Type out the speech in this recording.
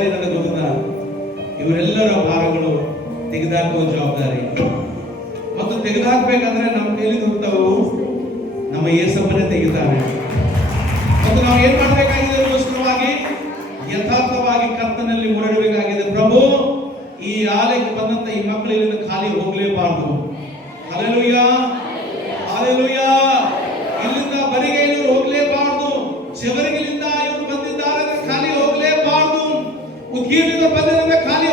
ಜವಾಬ್ದಾರಿ ನನಗೆ ಗೊತ್ತಾ. ಇವರೆಲ್ಲರ ಭಾರಗಳು ತೆಗೆದುಹಾಕುವ ಜವಾಬ್ದಾರಿ. ಮತ್ತು ತೆಗೆದುಹಾಕ್ಬೇಕಂದ್ರೆ ನಮ್ಮ ಕೈಲಿ ಹೋಗ್ತಾವು ನಮ್ಮ ಯೇಸಪ್ಪನೇ ತೆಗಿತಾನೆ. ಮತ್ತು ನಾವು ಏನ್ ಮಾಡಬೇಕಾಗಿದೆ? ಗೋಸ್ಕರವಾಗಿ ಯಥಾರ್ಥವಾಗಿ ಕರ್ತನಲ್ಲಿ ಮುರಡಬೇಕಾಗಿದೆ. ಪ್ರಭು, ಈ ಆಲಯಕ್ಕೆ ಬಂದಂತ ಈ ಮಕ್ಕಳು ಇಲ್ಲಿಂದ ಖಾಲಿ ಹೋಗಲೇಬಾರದು. Hallelujah, hallelujah. ಇಲ್ಲಿಂದ ಬರಿಗೆ ಇವರು ಹೋಗಲೇಬಾರದು. ಶಿವರಿಗಿಲಿಂದ ಇವರು ಬಂದಿದ್ದಾರೆ, ಖಾಲಿ ಹೋಗಲೇಬಾರದು. ಉದ್ಗೀರ್ನಿಂದ ಬಂದಿದ್ದಾರೆ, ಖಾಲಿ